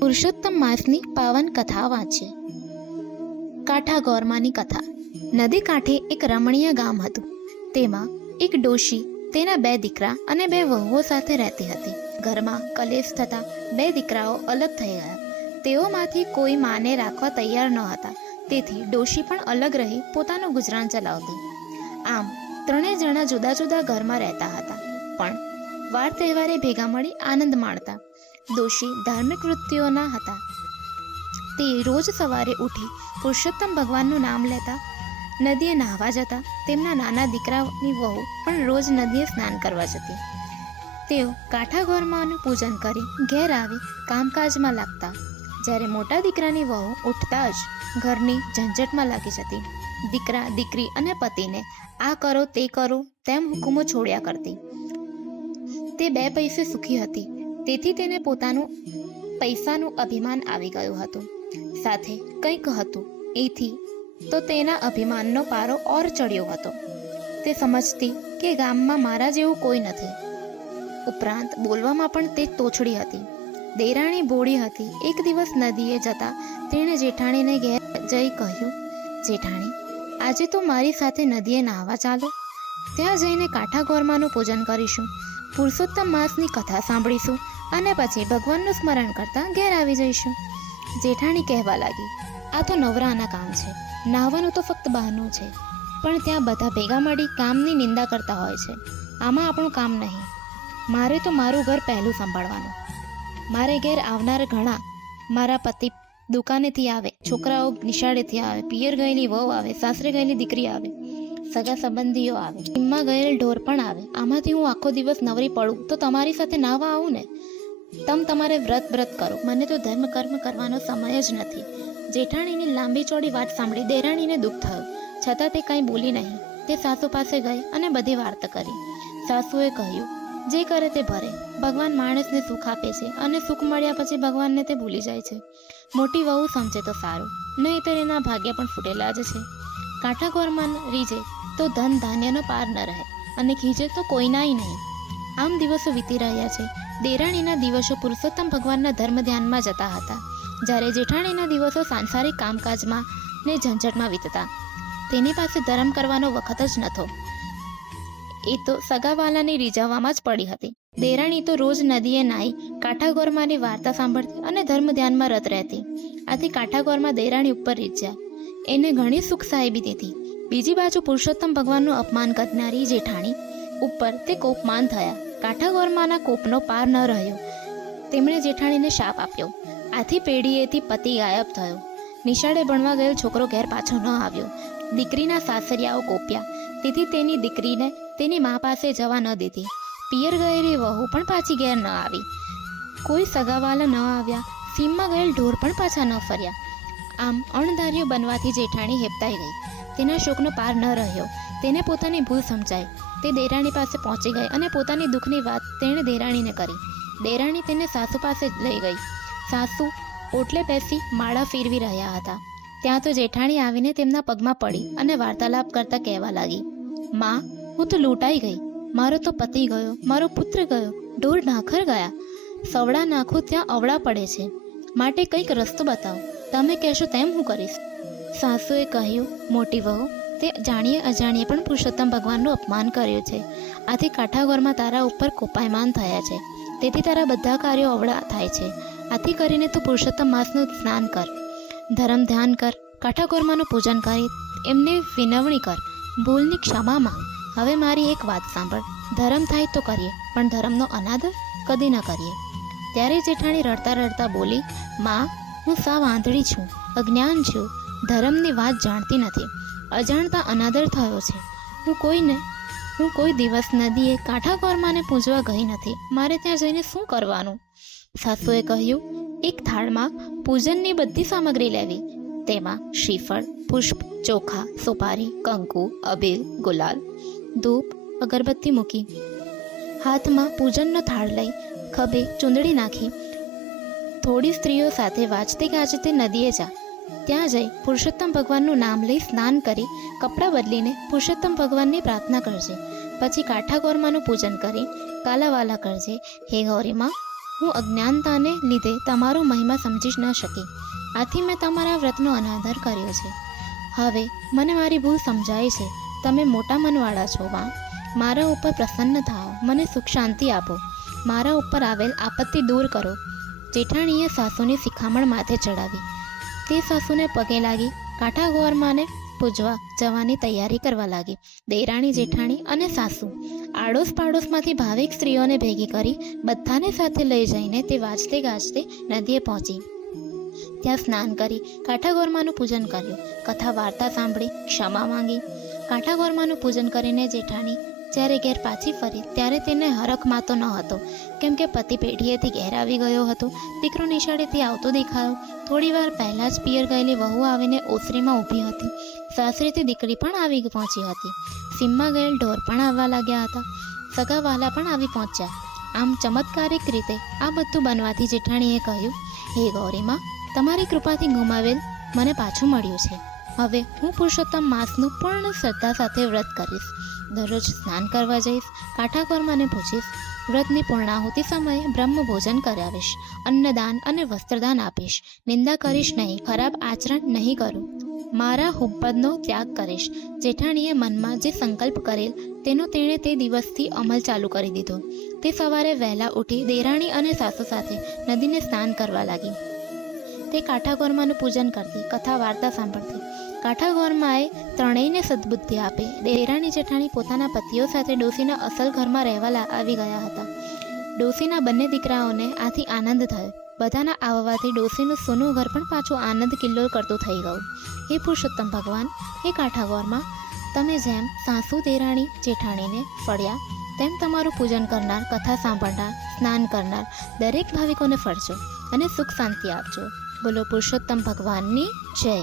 પુરુષોત્તમ માસની પાવન કથા વાંચીએ. કાંઠા ગોરમાની કથા. નદી કાંઠે એક રમણીય ગામ હતું. તેમાં એક ડોશી, તેના 2 દીકરા અને 2 વહુઓ સાથે રહેતી હતી. ઘરમાં કલેશ થતાં 2 દીકરાઓ અલગ થઈ ગયા. તેઓમાંથી કોઈ માને રાખવા તૈયાર ન હતા. તેથી ડોશી પણ અલગ રહી પોતાનું ગુજરાન ચલાવતી. આમ 3 જણા જુદા જુદા ઘરમાં રહેતા હતા, પણ વાર તહેવારે ભેગા મળી આનંદ માણતા. ડોશી ધાર્મિક વૃત્તિઓના હતા. તે રોજ સવારે ઉઠી પુરુષોત્તમ ભગવાનનું નામ લેતા, નદીએ નહાવા જતા. તેમના નાના દીકરાની વહુ પણ રોજ નદીએ સ્નાન કરવા જતી. તેઓ કાંઠા ગોરમાનું પૂજન કરી ઘેર આવી કામકાજમાં લાગતા. જ્યારે મોટા દીકરાની વહુ ઉઠતા જ ઘરની ઝંઝટમાં લાગી જતી. દીકરા દીકરી અને પતિને આ કરો તે કરો તેમ હુકુમો છોડ્યા કરતી. તે 2 પૈસે સુખી હતી, તેથી તેને પોતાનું પૈસાનું અભિમાન આવી ગયું હતું. સાથે કંઈક હતું, એથી તો તેના અભિમાનનો પારો ઓર ચડ્યો હતો. તે સમજતી કે ગામમાં મારા જેવું કોઈ નથી. ઉપરાંત બોલવામાં પણ તે તોછડી હતી. દેરાણી ભોળી હતી. એક દિવસ નદીએ જતા તેણે જેઠાણીને ઘેર જઈ કહ્યું, જેઠાણી, આજે તો મારી સાથે નદીએ નહાવા ચાલો. ત્યાં જઈને કાંઠા ગોરમાનું પૂજન કરીશું, પુરુષોત્તમ માસની કથા સાંભળીશું અને પછી ભગવાનનું સ્મરણ કરતા ઘેર આવી જઈશું. જેઠાણી કહેવા લાગી, આ તો નવરાના કામ છે. નાહવાનું તો ફક્ત બહાનું છે, પણ ત્યાં બધા ભેગા મળી કામની નિંદા કરતા હોય છે. આમાં આપણું કામ નહીં. મારે તો મારું ઘર પહેલું સંભાળવાનું. મારે ઘેર આવનાર ઘણા, મારા પતિ દુકાનેથી આવે, છોકરાઓ નિશાળેથી આવે, પિયર ગયેલી વહુ આવે, સાસરે ગયેલી દીકરી આવે, સગા સંબંધીઓ આવે, ટીમમાં ગયેલ ઢોર પણ આવે. આમાંથી હું આખો દિવસ નવરી પડું તો તમારી સાથે નાહવા આવું ને? તમારે વ્રત કરો. મને તો ધર્મ કર્મ કરવાનો સમય જ નથી. જેઠાણીની લાંબી ચોડી વાત સાંભળી દેરાણીને દુઃખ થયું, છતાં તે કંઈ બોલી નહીં. તે સાસુ પાસે ગઈ અને બધી વાર્તા કરી. સાસુએ કહ્યું, જે કરે તે ભરે. ભગવાન માણસને સુખ આપે છે અને સુખ મળ્યા પછી ભગવાનને તે ભૂલી જાય છે. મોટી વહુ સમજે તો સારું, નહીંતર એના ભાગ્ય પણ ફૂટેલા જ છે. કાંઠા ગોરમાન રીજે તો ધન ધાન્યનો પાર ન રહે અને ખીજે તો કોઈનાય નહીં. આમ દિવસો વીતી રહ્યા છે. દેરાણીના દિવસો પુરુષોત્તમ ભગવાનના ધર્મ ધ્યાનમાં જતા હતા, જ્યારે જેઠાણીના દિવસો સાંસારિક કામકાજમાં ને ઝંઝટમાં વીતતા. તેની પાસે ધર્મ કરવાનો વખત જ નહોતો. એ તો સગાવાલાની રીઝવવામાં જ પડી હતી. દેરાણી તો રોજ નદીએ નાહી કાંઠા ગોરમાની વાર્તા સાંભળતી અને ધર્મ ધ્યાનમાં રત રહેતી. આથી કાંઠા ગોરમા દેરાણી ઉપર રીઝ્યા. એને ઘણી સુખ સાહેબી દીધી. બીજી બાજુ પુરુષોત્તમ ભગવાનનું અપમાન કરનારી જેઠાણી ઉપર તે કોપમાન થયા. કાંઠા ગોરમાના કોપનો પાર ન રહ્યો. તેમણે જેઠાણીને શાપ આપ્યો. આથી પેઢીએથી પતિ ગાયબ થયો. નિશાળે ભણવા ગયેલ છોકરો ઘેર પાછો ન આવ્યો. દીકરીના સાસરિયાઓ કોપ્યા, તેથી તેની દીકરીને તેની મા પાસે જવા ન દીધી. પિયર ગયેલી વહુ પણ પાછી ઘેર ન આવી. કોઈ સગાવાલા ન આવ્યા. સીમમાં ગયેલ ઢોર પણ પાછા ન ફર્યા. આમ અણધાર્યો બનવાથી જેઠાણી હેપતાઈ ગઈ. તેના શોકનો પાર ન રહ્યો. તેને પોતાની ભૂલ સમજાઈ. તે દેરાણી પાસે પહોંચી ગઈ અને પોતાની દુઃખની વાત તેણે દેરાણીને કરી. દેરાણી તેને સાસુ પાસે લઈ ગઈ. સાસુ ઓટલે બેસી માળા ફેરવી રહ્યા હતા. ત્યાં તો જેઠાણી આવીને તેમના પગમાં પડી અને વાર્તાલાપ કરતા કહેવા લાગી, માં, હું તો લૂંટાઈ ગઈ. મારો તો પતિ ગયો, મારો પુત્ર ગયો, ઢોર ઢાંખર ગયા. સવડા નાખું ત્યાં અવળા પડે છે. માટે કંઈક રસ્તો બતાવો. તમે કહેશો તેમ હું કરીશ. સાસુએ કહ્યું, મોટી વહુ, તે જાણીએ અજાણીએ પણ પુરુષોત્તમ ભગવાનનું અપમાન કર્યું છે. આથી કાંઠા ગોરમાં તારા ઉપર કોપાયમાન થયા છે. તેથી તારા બધા કાર્યો અવળા થાય છે. આથી કરીને તું પુરુષોત્તમ માસનું સ્નાન કર, ધર્મ ધ્યાન કર, કાંઠા ગોરમાનું પૂજન કરી એમને વિનવણી કર, ભૂલની ક્ષમા માંગ. હવે મારી એક વાત સાંભળ. ધર્મ થાય તો કરીએ, પણ ધર્મનો અનાદર કદી ન કરીએ. ત્યારે જેઠાણી રડતા રડતા બોલી, માં, હું સાવ આંધળી છું, અજ્ઞાન છું, ધર્મની વાત જાણતી નથી. અજાણતા અનાદર થયો છે. હું કોઈ દિવસ નદીએ કાંઠા ગોરમાને પૂજવા ગઈ નથી. મારે ત્યાં જઈને શું કરવાનું? સાસુએ કહ્યું, એક થાળમાં પૂજનની બધી સામગ્રી લેવી. તેમાં શ્રીફળ, પુષ્પ, ચોખા, સોપારી, કંકુ, અબીલ, ગુલાલ, ધૂપ, અગરબત્તી મૂકી. હાથમાં પૂજનનો થાળ લઈ ખભે ચૂંદડી નાખી થોડી સ્ત્રીઓ સાથે વાંચતે ગાજતે નદીએ જા. ત્યાં જઈ પુરુષોત્તમ ભગવાનનું નામ લઈ સ્નાન કરી કપડાં બદલીને પુરુષોત્તમ ભગવાનની પ્રાર્થના કરજે. પછી કાંઠા ગોરમાનું પૂજન કરી કાલાવાલા કરજે. હે ગૌરીમાં, હું અજ્ઞાનતાને લીધે તમારો મહિમા સમજી ન શકી, આથી મેં તમારા વ્રતનો અનાદર કર્યો છે. હવે મને મારી ભૂલ સમજાય છે. તમે મોટા મનવાળા છો વા. મારા ઉપર પ્રસન્ન થાઓ, મને સુખ શાંતિ આપો, મારા ઉપર આવેલ આપત્તિ દૂર કરો. જેઠાણીએ સાસુની શિખામણ માથે ચડાવી. તે સાસુને પગે લાગી કાંઠા ગોરમાને પૂજવા જવાની તૈયારી કરવા લાગી. દેરાણી જેઠાણી અને સાસુ આડોશ પાડોશમાંથી ભાવિક સ્ત્રીઓને ભેગી કરી બધાને સાથે લઈ જઈને તે વાજતે ગાજતે નદીએ પહોંચી. ત્યાં સ્નાન કરી કાંઠા ગોરમાનું પૂજન કર્યું. કથા વાર્તા સાંભળી ક્ષમા માંગી. કાંઠા ગોરમાનું પૂજન કરીને જેઠાણી જ્યારે ઘેર પાછી ફરી ત્યારે તેને હરખ માતો ન હતો, કેમ કે પતિ પેઢીએથી ઘેર આવી ગયો હતો. દીકરો નિશાળેથી આવતો દેખાયો. થોડી વાર પહેલાં જ પિયર ગયેલી વહુ આવીને ઓસરીમાં ઊભી હતી. સાસરીથી દીકરી પણ આવી પહોંચી હતી. સીમમાં ગયેલ ઢોર પણ આવવા લાગ્યા હતા. સગા વહાલા પણ આવી પહોંચ્યા. આમ ચમત્કારિક રીતે આ બધું બનવાથી જેઠાણીએ કહ્યું, હે ગૌરીમાં, તમારી કૃપાથી ગુમાવેલ મને પાછું મળ્યું છે. હવે હું પુરુષોત્તમ માસનું પૂર્ણ શ્રદ્ધા સાથે વ્રત કરીશ. દરરોજ સ્નાન કરવા જઈશ, કાંઠા ગોરમાને પૂછીશ. વ્રતની પૂર્ણાહુતિ સમયે બ્રહ્મ ભોજન કરાવીશ. અન્નદાન અને વસ્ત્રદાન આપીશ. નિંદા કરીશ નહીં, ખરાબ આચરણ નહીં કરું. મારા હુબ્બદનો ત્યાગ કરીશ. જેઠાણીએ મનમાં જે સંકલ્પ કરેલ તેનો તેણે તે દિવસથી અમલ ચાલુ કરી દીધો. તે સવારે વહેલા ઉઠી દેરાણી અને સાસુ સાથે નદીને સ્નાન કરવા લાગી. તે કાંઠા ગોરમાનું પૂજન કરતી, કથા વાર્તા સાંભળતી. કાંઠા ગોરમાએ ત્રણેયને સદબુદ્ધિ આપી. દેરાણી જેઠાણી પોતાના પતિઓ સાથે ડોસીના અસલ ઘરમાં રહેવા આવી ગયા હતા. ડોસીના બંને દીકરાઓને આથી આનંદ થયો. બધાના આવવાથી ડોસીનું સોનું ઘર પણ પાછું આનંદ કિલ્લોલ કરતું થઈ ગયું. હે પુરુષોત્તમ ભગવાન, હે કાંઠા ગોરમા, તમે જેમ સાસુ દેરાણી જેઠાણીને ફળ્યા તેમ તમારું પૂજન કરનાર, કથા સાંભળનાર, સ્નાન કરનાર દરેક ભાવિકોને ફળજો અને સુખ શાંતિ આપજો. બોલો પુરુષોત્તમ ભગવાનની જય.